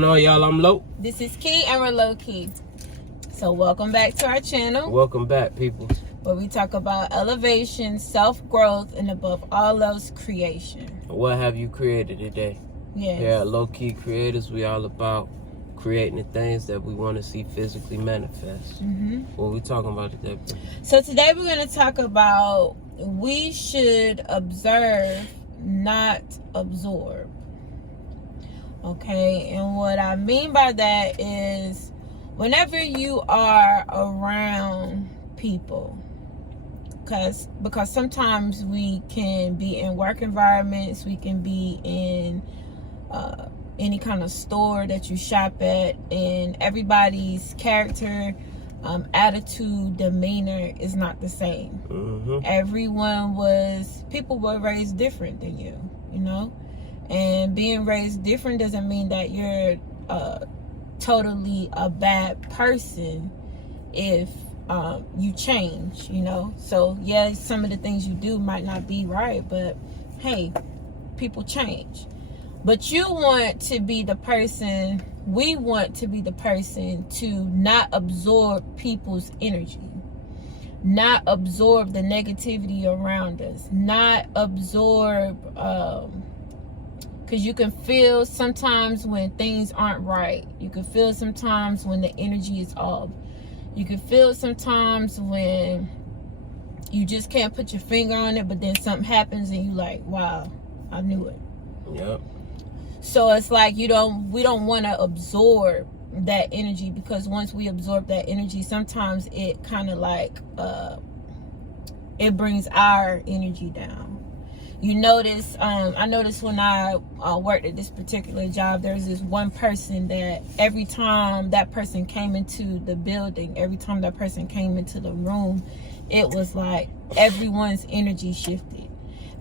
Hello, y'all. I'm Low. This is Key and we're Low Key. So welcome back to our channel. Welcome back, people. Where we talk about elevation, self-growth, and above all else, creation. What have you created today? Yes. Here at Low Key Creators, we all about creating the things that we want to see physically manifest. What are we talking about today, bro? So today we're going to talk about we should observe, not absorb. Okay, and what I mean by that is whenever you are around people, because sometimes we can be in work environments, we can be in any kind of store that you shop at, and everybody's character, attitude, demeanor is not the same. People were raised different than you, you know? And being raised different doesn't mean that you're totally a bad person if you change, you know? So, yeah, some of the things you do might not be right, but hey, people change. But you want to be the person, we want to be the person to not absorb people's energy, not absorb the negativity around us, not absorb, because you can feel sometimes when things aren't right. You can feel sometimes when the energy is off. You can feel sometimes when you just can't put your finger on it, but then something happens and you like, wow, I knew it. Yep. So it's like we don't want to absorb that energy, because once we absorb that energy, sometimes it kind of like it brings our energy down. You notice, I noticed when I worked at this particular job, there's this one person that every time that person came into the building, every time that person came into the room, it was like everyone's energy shifted.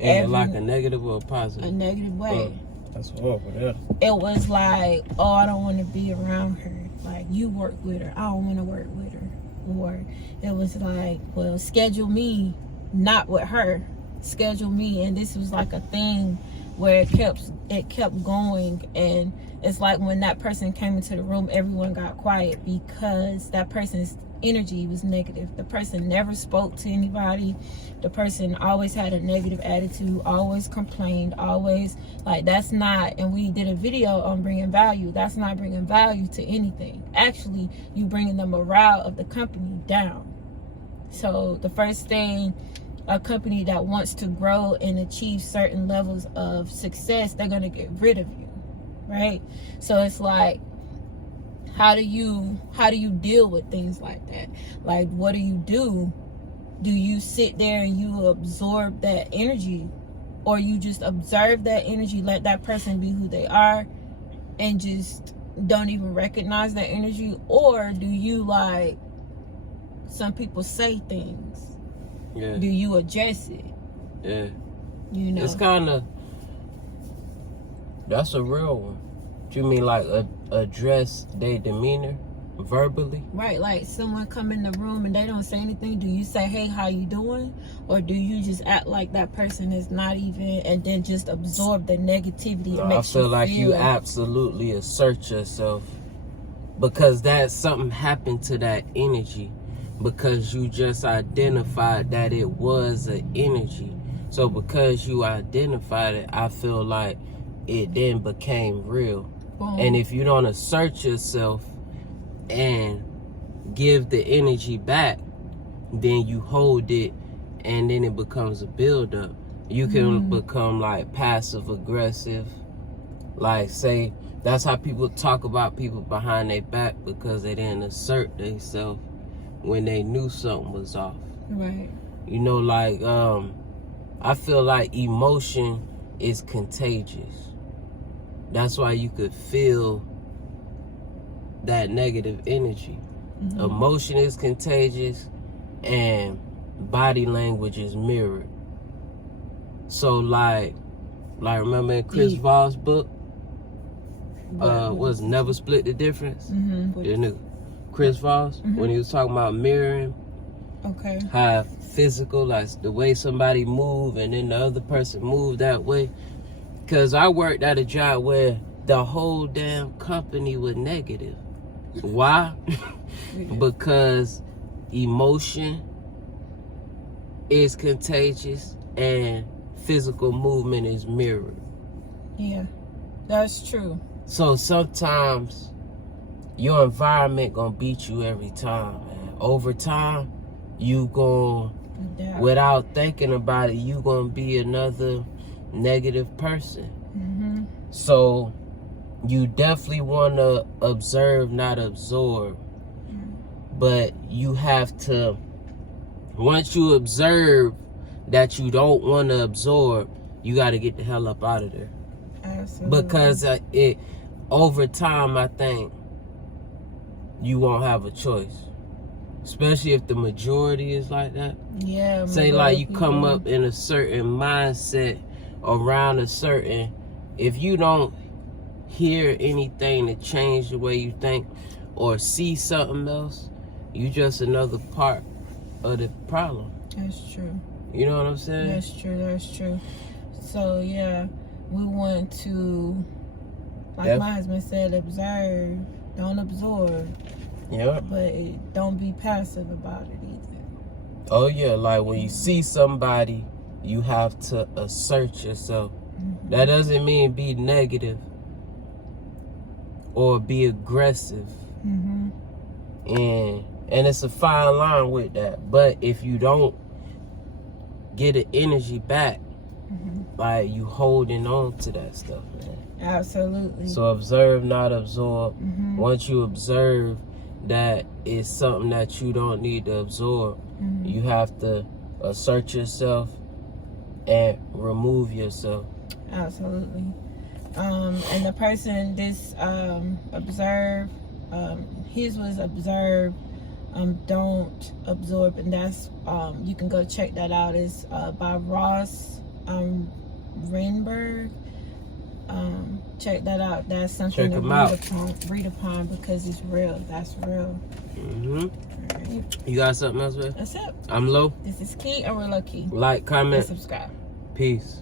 Like a negative or a positive? A negative way. That's horrible, yeah. It was like, oh, I don't want to be around her. Like, you work with her, I don't want to work with her. Or it was like, well, schedule me not with her. Schedule me. And this was like a thing where it kept going. And it's like when that person came into the room, everyone got quiet because that person's energy was negative. The person never spoke to anybody. The person always had a negative attitude, always complained, always like, that's not, and we did a video on bringing value. That's not bringing value to anything. Actually, you bringing the morale of the company down. So the first thing, a company that wants to grow and achieve certain levels of success, they're going to get rid of you, right? So it's like, how do you deal with things like that? Like, what do? Do you sit there and you absorb that energy, or you just observe that energy, let that person be who they are, and just don't even recognize that energy? Or do you, like some people say things? Yeah. Do you address it? Yeah. You know, it's kind of, that's a real one. You mean like address their demeanor verbally? Right, like someone come in the room and they don't say anything. Do you say, hey, how you doing? Or do you just act like that person is not even, and then just absorb the negativity? No, I feel like you absolutely assert yourself, because that something happened to that energy, because you just identified that it was an energy. So because you identified it, I feel like it then became real. And if you don't assert yourself and give the energy back, then you hold it, and then it becomes a buildup. You can become like passive aggressive. Like, say, that's how people talk about people behind their back, because they didn't assert themselves when they knew something was off. Right. You know, like, I feel like emotion is contagious. That's why you could feel that negative energy. Emotion is contagious, and body language is mirrored. So like remember in Chris Voss' book, was Never Split the Difference? The Chris Voss, when he was talking about mirroring, Okay. How physical, like the way somebody move and then the other person move that way. Because I worked at a job where the whole damn company was negative. Why? Because emotion is contagious and physical movement is mirrored. Yeah, that's true. So sometimes your environment gonna beat you every time, man. Over time, you gonna, without thinking about it, you gonna be another negative person. Mm-hmm. So you definitely want to observe, not absorb. But you have to, once you observe that you don't want to absorb, you got to get the hell up out of there. Absolutely. Because over time, I think you won't have a choice. Especially if the majority is like that. Yeah. Say like you come up in a certain mindset around a certain, if you don't hear anything to change the way you think or see something else, you just another part of the problem. That's true. You know what I'm saying? That's true. That's true. So yeah, we want to, like my husband said, observe, don't absorb. Yeah. But don't be passive about it either. Oh yeah, like when you see somebody, you have to assert yourself. Mm-hmm. That doesn't mean be negative or be aggressive. Mm-hmm. And it's a fine line with that. But if you don't get the energy back, like you holding on to that stuff, man. Absolutely. So observe, not absorb. Mm-hmm. Once you observe that it's something that you don't need to absorb, you have to assert yourself and remove yourself. Absolutely. And the person this observe, his was observe, don't absorb, and that's you can go check that out. It's by Ross Renberg. Check that out. That's something to read upon because it's real. That's real. Right. You got something else, man? That's it. I'm Low. This is Key, and we're Low Key. Like, comment, and subscribe. Peace.